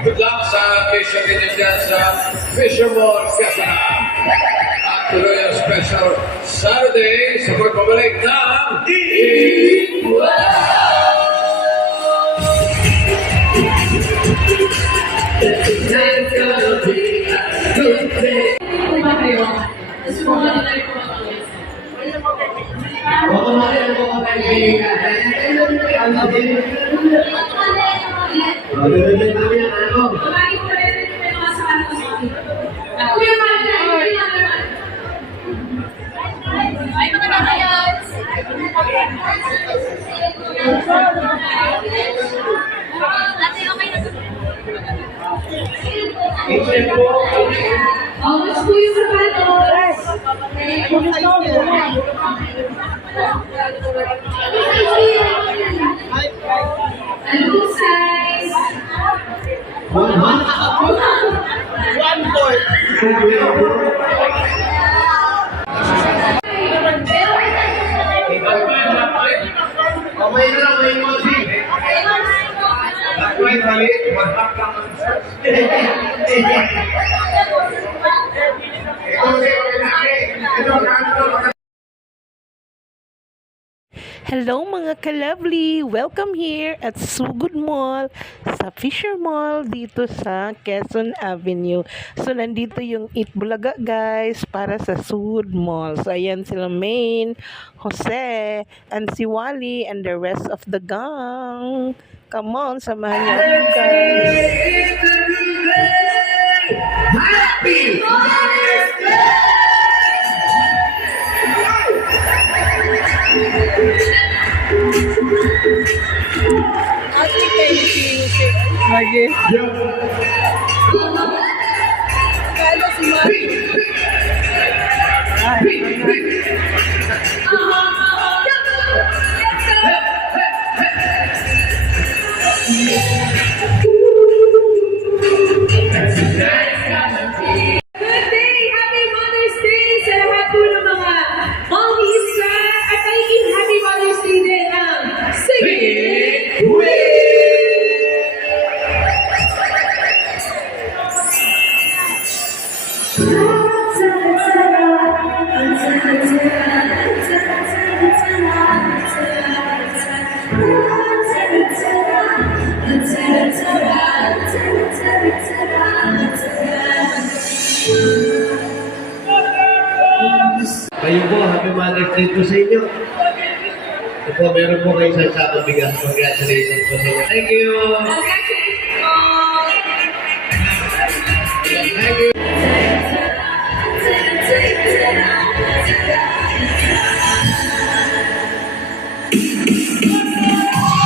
Good luck sa mission ninyo dyan sa Fishermore Quezon. At tuloy ang special Saturday sa pagbabalik ng Tonight's gonna be a good day. Almost po yung sapatos. Ano size? One point. Mamay na lang, may emoji. That's why, maliit, mag-hack lang. Hello mga ka-lovely! Welcome here at Sugod Mall sa Fisher Mall dito sa Quezon Avenue. So nandito yung Eat Bulaga guys para sa Sugod Mall. So ayan sila Maine, Jose, and si Wally and the rest of the gang. Come on, samahan niyo ako guys. Happy Father's Day! Lagi. Kala si Mami. Good day! Happy Mother's Day sa lahat po ng mga mommies at nagiging Happy Mother's Day din ang Singing Kayo po, happy Mother's Day po sa inyo. Ito po, meron po kayo sa sakong bigas. Congratulations po sa inyo. Thank you! Thank you!